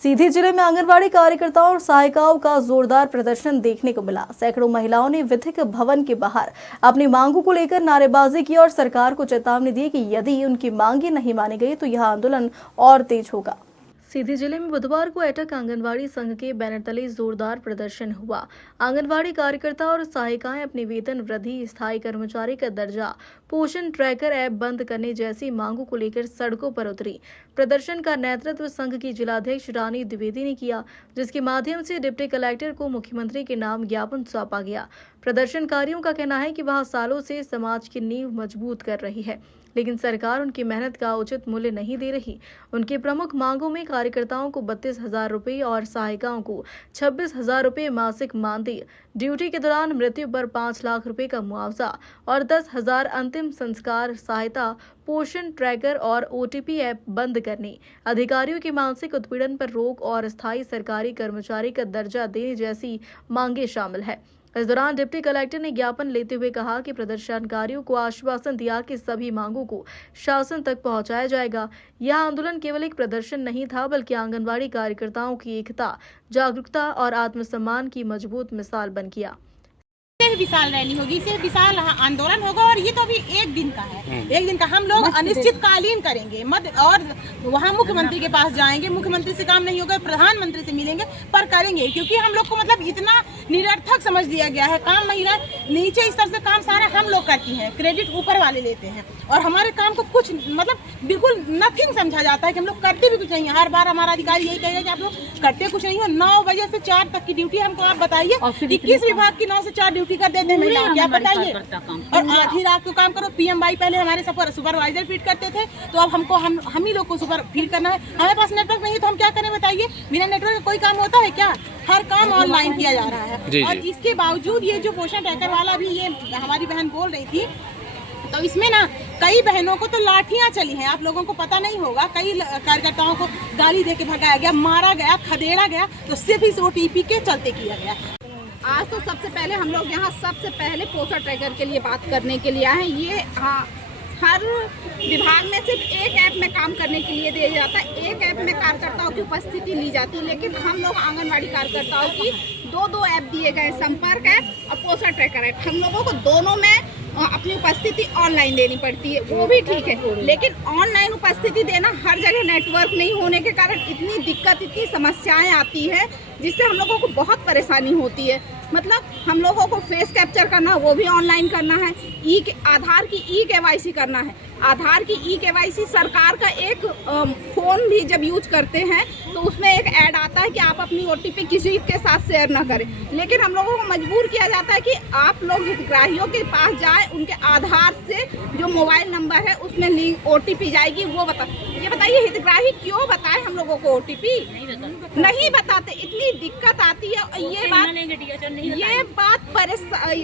सीधी जिले में आंगनवाड़ी कार्यकर्ताओं और सहायिकाओं का जोरदार प्रदर्शन देखने को मिला। सैकड़ों महिलाओं ने विधिक भवन के बाहर अपनी मांगों को लेकर नारेबाजी की और सरकार को चेतावनी दी कि यदि उनकी मांगे नहीं मानी गई तो यह आंदोलन और तेज होगा। सीधी जिले में बुधवार को एटक आंगनवाड़ी संघ के बैनर तले जोरदार प्रदर्शन हुआ। आंगनवाड़ी कार्यकर्ता और सहायिकाएं अपनी वेतन वृद्धि, स्थायी कर्मचारी का दर्जा, पोषण ट्रैकर ऐप बंद करने जैसी मांगों को लेकर सड़कों पर उतरी। प्रदर्शन का नेतृत्व संघ की जिलाध्यक्ष रानी द्विवेदी ने किया, जिसके माध्यम से डिप्टी कलेक्टर को मुख्यमंत्री के नाम ज्ञापन सौंपा गया। प्रदर्शनकारियों का कहना है कि वह सालों से समाज की नींव मजबूत कर रही है, लेकिन सरकार उनकी मेहनत का उचित मूल्य नहीं दे रही। उनकी प्रमुख मांगों में कार्यकर्ताओं को 32,000 रुपये और सहायिकाओं को 26,000 रुपये मासिक मानदेय, ड्यूटी के दौरान मृत्यु पर 5 लाख रुपए का मुआवजा और 10,000 अंतिम संस्कार सहायता, पोषण ट्रैकर और OTP ऐप बंद करने, अधिकारियों के मानसिक उत्पीड़न पर रोक और स्थायी सरकारी कर्मचारी का दर्जा देने जैसी मांगे शामिल है। इस दौरान डिप्टी कलेक्टर ने ज्ञापन लेते हुए कहा कि प्रदर्शनकारियों को आश्वासन दिया कि सभी मांगों को शासन तक पहुंचाया जाएगा। यह आंदोलन केवल एक प्रदर्शन नहीं था, बल्कि आंगनवाड़ी कार्यकर्ताओं की एकता, जागरूकता और आत्मसम्मान की मजबूत मिसाल बन गया। विशाल रैली होगी, इससे विशाल आंदोलन होगा और ये तो अभी एक दिन का है। एक दिन का हम लोग अनिश्चितकालीन करेंगे और वहाँ मुख्यमंत्री के पास जाएंगे। मुख्यमंत्री से काम नहीं होगा, प्रधानमंत्री से मिलेंगे, पर करेंगे, क्योंकि हम लोग को मतलब इतना निरर्थक समझ दिया गया है। काम महिला नीचे स्तर से काम सारा हम लोग करती हैं, क्रेडिट ऊपर वाले लेते हैं और हमारे काम को कुछ मतलब बिल्कुल नथिंग समझा जाता है कि हम लोग करते भी कुछ नहीं है। हर बार हमारा अधिकारी यही कहेगा कि आप लोग करते कुछ नहीं हो। 9 बजे से 4 तक की ड्यूटी हमको आप बताइए, 21 विभाग की 9 से 4 ड्यूटी कर देते हैं महिला, क्या बताइए। और आधी रात को काम करो। PMY पहले हमारे सुपरवाइजर फीड करते थे, तो अब हमको हम ही लोग को सुपर फीड करना है। हमारे पास नेटवर्क नहीं है तो हम क्या करें बताइए। बिना नेटवर्क का कोई काम होता है क्या? हर काम ऑनलाइन किया जा रहा है। और इसके बावजूद ये जो पोषण ट्रैकर वाला भी ये हमारी बहन बोल रही थी, तो इसमें ना कई बहनों को तो लाठियां चली हैं। आप लोगों को पता नहीं होगा, कई कार्यकर्ताओं को गाली देके भगाया गया, मारा गया, खदेड़ा गया, तो सिर्फ इस OTP के चलते किया गया। आज तो सबसे पहले हम लोग यहाँ सबसे पहले पोषण ट्रैकर के लिए बात करने के लिए आए हैं। ये हर विभाग में सिर्फ एक ऐप में काम करने के लिए दिया जाता है। एक ऐप में कार्यकर्ताओं की उपस्थिति ली जाती है, लेकिन हम लोग आंगनवाड़ी कार्यकर्ताओं की दो ऐप दिए गए, संपर्क ऐप और पोषण ट्रैकर ऐप। हम लोगों को दोनों में अपनी उपस्थिति ऑनलाइन देनी पड़ती है, वो भी ठीक है, लेकिन ऑनलाइन उपस्थिति देना हर जगह नेटवर्क नहीं होने के कारण इतनी दिक्कत, इतनी समस्याएं आती है, जिससे हम लोगों को बहुत परेशानी होती है। मतलब हम लोगों को फेस कैप्चर करना, वो भी ऑनलाइन करना है। आधार की KYC करना है। आधार की KYC सरकार का एक फ़ोन भी जब यूज करते हैं तो उसमें एक ऐड आता है कि आप अपनी OTP किसी के साथ शेयर ना करें, लेकिन हम लोगों को मजबूर किया जाता है कि आप लोग हितग्राहियों के पास जाएं, उनके आधार से जो मोबाइल नंबर है उसमें लिंक OTP जाएगी, वो ये बताइए हितग्राही क्यों बताए हम लोगों को OTP? नहीं बताते, इतनी दिक्कत आती है। ये बात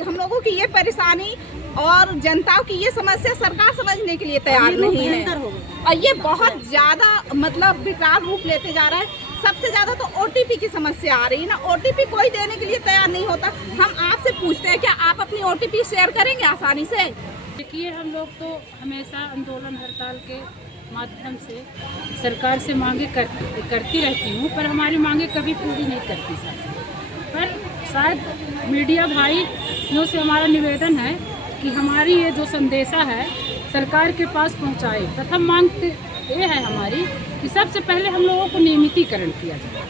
हम लोगों की ये परेशानी और जनता की ये समस्या सरकार समझने के लिए तैयार नहीं है, और ये बहुत ज्यादा मतलब विकराल रूप लेते जा रहा है। सबसे ज्यादा तो OTP की समस्या आ रही है ना, OTP कोई देने के लिए तैयार नहीं होता। हम आपसे पूछते हैं, क्या आप अपनी OTP शेयर करेंगे आसानी से? देखिए, हम लोग तो हमेशा आंदोलन हड़ताल के माध्यम से सरकार से मांगे करती रहती हूँ, पर हमारी मांगे कभी पूरी नहीं करती पर शायद मीडिया भाइयों से हमारा निवेदन है कि हमारी ये जो संदेशा है सरकार के पास पहुंचाए। प्रथम मांग ये है हमारी कि सबसे पहले हम लोगों को नियमितीकरण किया जाए,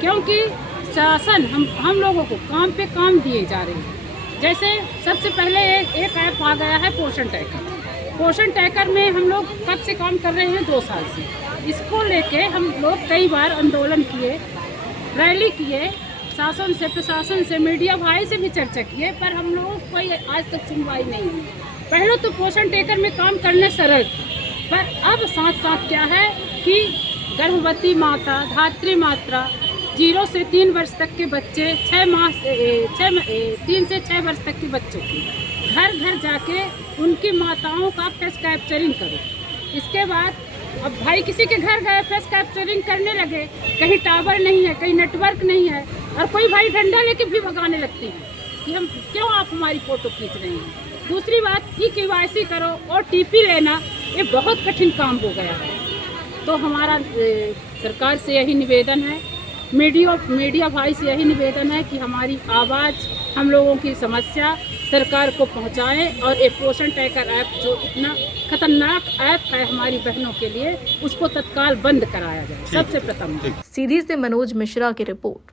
क्योंकि शासन हम लोगों को काम पे काम दिए जा रहे हैं। जैसे सबसे पहले एक ऐप आ गया है पोषण ट्रैकर। पोषण ट्रैकर में हम लोग कब से काम कर रहे हैं? 2 साल से। इसको लेके हम लोग कई बार आंदोलन किए, रैली किए, शासन से, प्रशासन से, मीडिया भाई से भी चर्चा किए, पर हम लोगों को कोई आज तक सुनवाई नहीं हुई। पहले तो पोषण ट्रैकर में काम करने सरल, पर अब साथ साथ क्या है कि गर्भवती माता, धात्री मात्रा, 0 से 3 वर्ष तक के बच्चे, 3 से 6 वर्ष तक के बच्चों की घर घर जाके उनकी माताओं का फेस कैप्चरिंग करो। इसके बाद अब भाई किसी के घर गए, फेस कैप्चरिंग करने लगे, कहीं टावर नहीं है, कहीं नेटवर्क नहीं है, और कोई भाई डंडा लेके भी भगाने लगते हैं कि हम क्यों आप हमारी फ़ोटो खींच रहे हैं। दूसरी बात, KYC करो, OTP लेना, ये बहुत कठिन काम हो गया है। तो हमारा सरकार से यही निवेदन है, मीडिया भाई से यही निवेदन है कि हमारी आवाज़, हम लोगों की समस्या सरकार को पहुंचाएं और एक पोषण ट्रैकर ऐप जो इतना खतरनाक ऐप है हमारी बहनों के लिए, उसको तत्काल बंद कराया जाए सबसे प्रथम। सीधी से मनोज मिश्रा की रिपोर्ट।